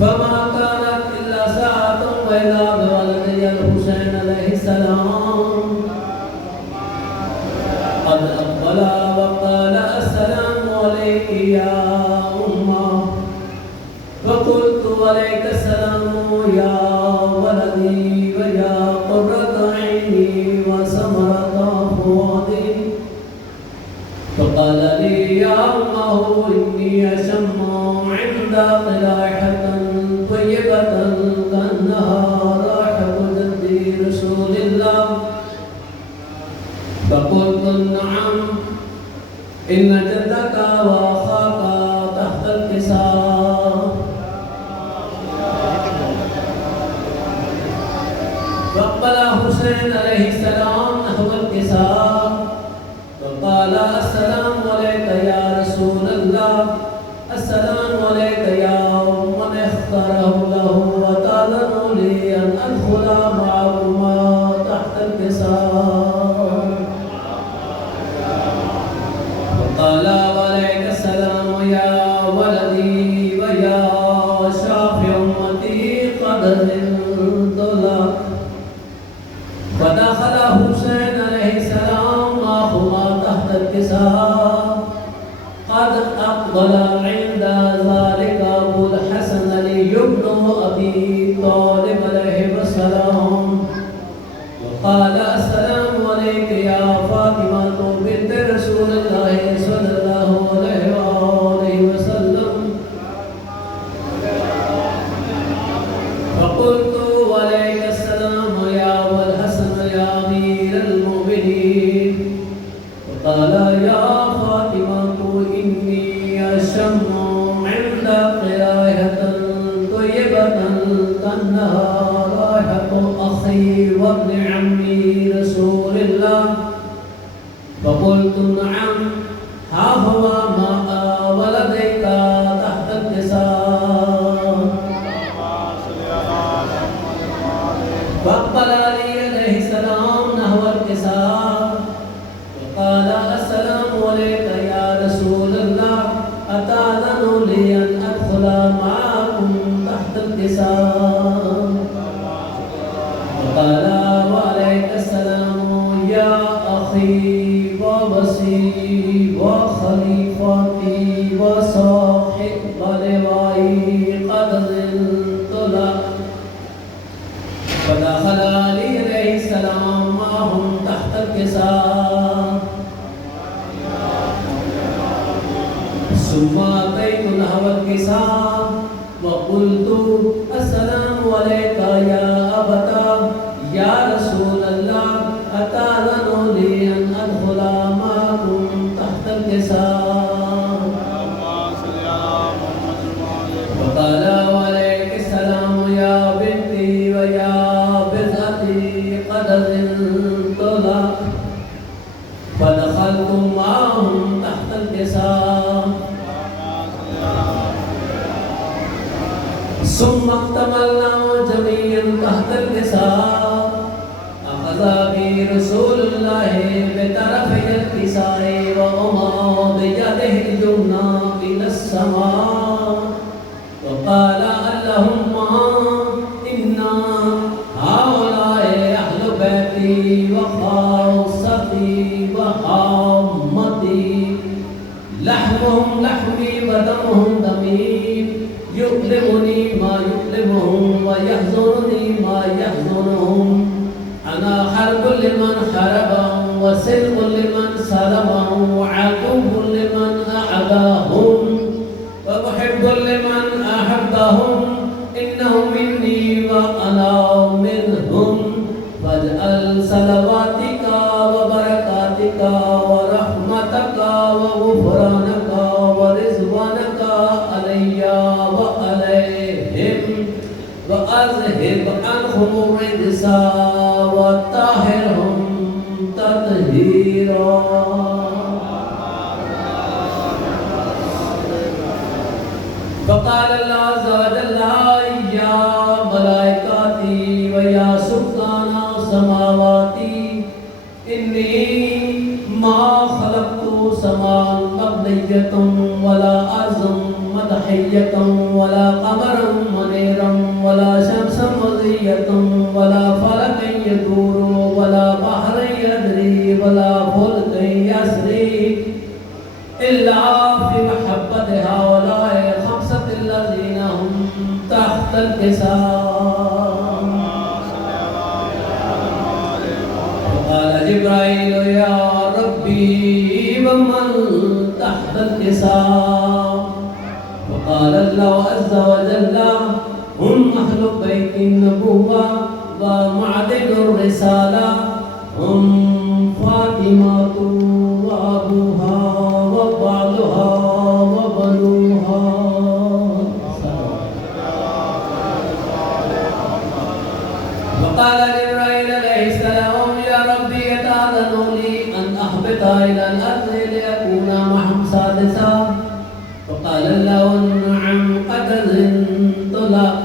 فما كانت إلا ساعة وإذا بولدي الحسين عليه السلام قد أقبل وقال السلام عليك يا أمه. فقلت عليك السلام يا ولدي ويا قرة عيني وثمرة فؤادي. فقال لي يا أمه إني أشم عند رائحة طيبة كأنها رائحة جد رسول الله. فقلت نعم إن جدك وأخاك تحت الكساء. فأقبل حسين عليه السلام نحو الكساء فقال السلام عليك يا رسول الله. السلام عليك يا من اختاره له وتأذن لي أن أدخل معكما تحت الكساء. فقال عليك السلام يا ولدي ويا شافع أمتي قد زلت لك. فدخل حسين عليه السلام معهما تحت الكساء. قد أقبل عند ذلك أبو الحسن علي بن أبي طالب عليه السلام وقال السلام عليك يا فاطمة بنت رسول الله صلى الله عليه وسلم. فقلت عليك السلام يا أبو الحسن يا أمير المؤمنين. وقال يا فاطمة إني أشم عند رائحة طيبة كأنها رائحة أخي وابن عمي رسول الله. فقلت نعم ها هو ماء ولديك تحت الكساء. فأقبل علي عليه السلام نحو الكساء وقال السلام عليك يا رسول الله. أتأذن لي أن أدخل معكم تحت الكساء. وقال وعليك السلام يا أخي ووصي وخليفتي وصاحب لوائي قد زلت لك. فدخل علي عليه السلام معهم تحت الكساء. ثم أتيت نحو الكساء وقلت السلام عليك يا أبتا يا رسول الله. أتأذن لي أن أدخل معكم تحت الكساء. وقال وعليك السلام يا بنتي ويا بنتي قد زلت لك. فدخلت معهم تحت الكساء. ثم اكتملنا جميعا تحت الكساء. أخذ بي رسول الله بطرفي الكساء وأمر بيده اليمنى إلى السماء وقال اللهم إن هؤلاء أهل بيتي وخاصتي وعامتي لحمهم لحمي ودمهم دمي يؤلمني ما يؤلمهم ويحزنني ما يحزنهم. أنا حرب لمن حاربهم وسلم لمن سلمهم وعدو لمن أعداهم ومحب لمن أحبهم. إنهم مني وأنا منهم. فاجعل صلواتك وبركاتك ورحمتك وغفرانك ورضوانك علي وعليهم وأذهب عنهم الرجس وطهرهم تطهيرا. فقال الله عز وجل يا ملائكتي ويا سلطان السماوات إني ما خلقت سماء قبلية ولا أرض مدحية ولا قمر تحت الكساء وقال جبرائيل يا ربي ومن تحت الكساء وقال الله عز وجل هم أهل بيت النبوة ومعدن الرسالة هم فاطمة وأبوها وبعلها وبنوها. وقال جبرائيل عليه السلام يا ربي يتأذن لي أن أهبط إلى الأرض لأكون معهم سادسا. فقال الله نعم قد أذنت لك.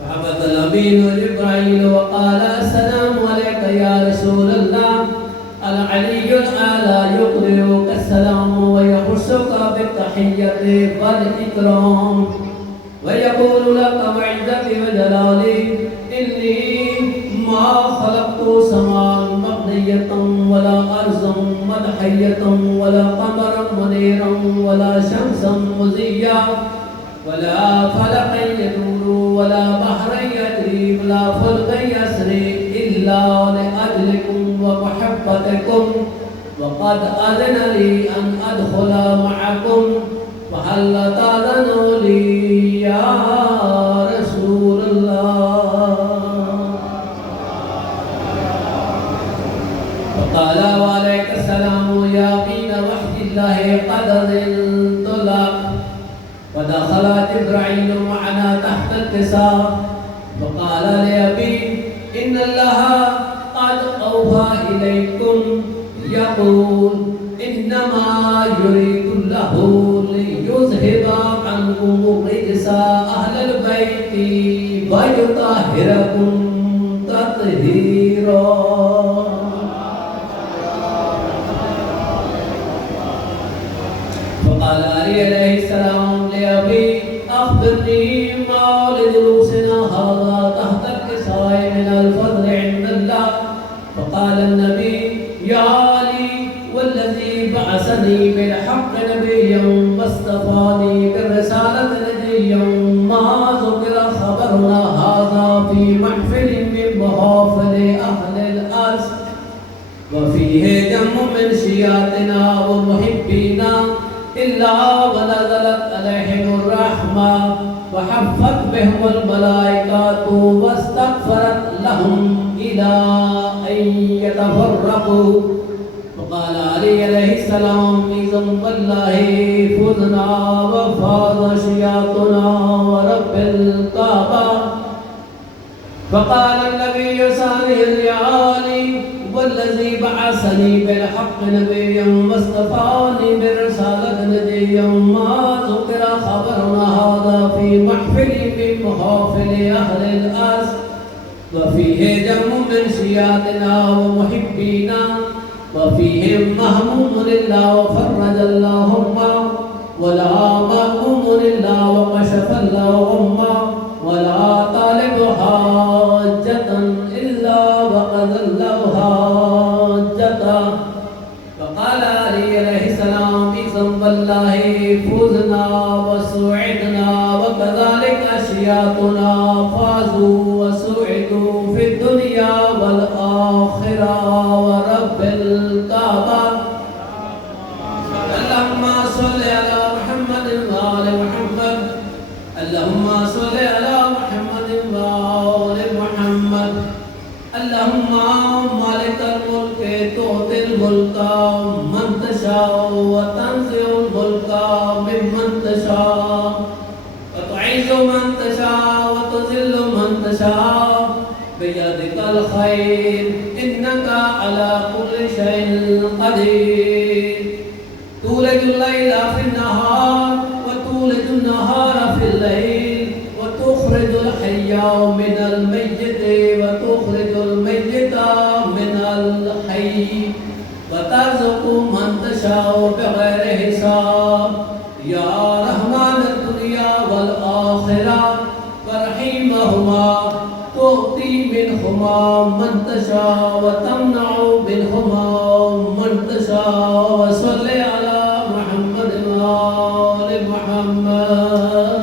فهبط الأمين جبرائيل وقال السلام عليك يا رسول الله العلي الأعلى يقرئك السلام ويخصك بالتحية والإكرام ويقول لك وعزتي وجلالي إني ما خلقت سماء مبنية ولا أرضا مدحية ولا قمرا منيرا ولا شمسا مزيا ولا فلقا يدور ولا بحرا يجري ولا فلقا يسري إلا لأجلكم ومحبتكم وقد أذن لي أن أدخل معكم فهل تأذن لي يا رسول الله. فقال وعليك السلام يا قيل وحي الله قد أذنت لك. ودخل جبرائيل معنا تحت الكساء فقال لأبي إن الله قد أوحى إليكم يقول إنما يريد الله ليذهب عنكم الرجس أهل البيت ويطهركم تطهيرا. فقال علي عليه السلام لأبي أخبرني ما لجلوسنا هذا تحت الكساء من الفضل عند الله. فقال النبي يا علي والذي بعثني بالحق نبيا واصطفاني بالرسالة نبيا ما ذكر خبرنا هذا في محفل من محافل أهل الأرض وفيه جم من شيعتنا ومحبينا إلا ونزلت عليهم الرحمة وحفت بهم الملائكة واستغفرت لهم إلى أن يتفرقوا. وقال علي عليه السلام بذنب الله فزنا وفاز شياطنا ورب الكعبة. فقال النبي صالح يا علي والذي بعثني بالحق نبيا واصطفاني بالرسالة نبيا ما ذكر خبرنا هذا في محفل من محافل أهل الأرض وفيه جم من شيعتنا ومحبينا وفيهم مهموم لله وفرج اللهم ولا مهموم لله وكشف اللهم ولا طالب حاجة إلا وقد الله حاجته. فقال علي عليه السلام بذنب الله فزنا وسعدنا وكذلك أشياطنا فازوا وسعدوا في الدنيا والآخرة ورب الكعبة. اللهم صل على محمد وآل محمد. اللهم صل على محمد وآل محمد. اللهم مالك الملك تؤتي الملك من تشاء وتنزع الملك ممن تشاء وتعز من تشاء وتذل من تشاء بيدك الخير إنك على كل شيء قدير. تولج الليل في النهار وتولج النهار في الليل وتخرج الحي من الميت وتخرج الميت من الحي وترزق من تشاء بغير حساب. يا رحمن الدنيا والآخرة ورحيمهما تؤتي منهما من تشاء وتمنع منهما من تشاء. وصل على محمد وآل محمد.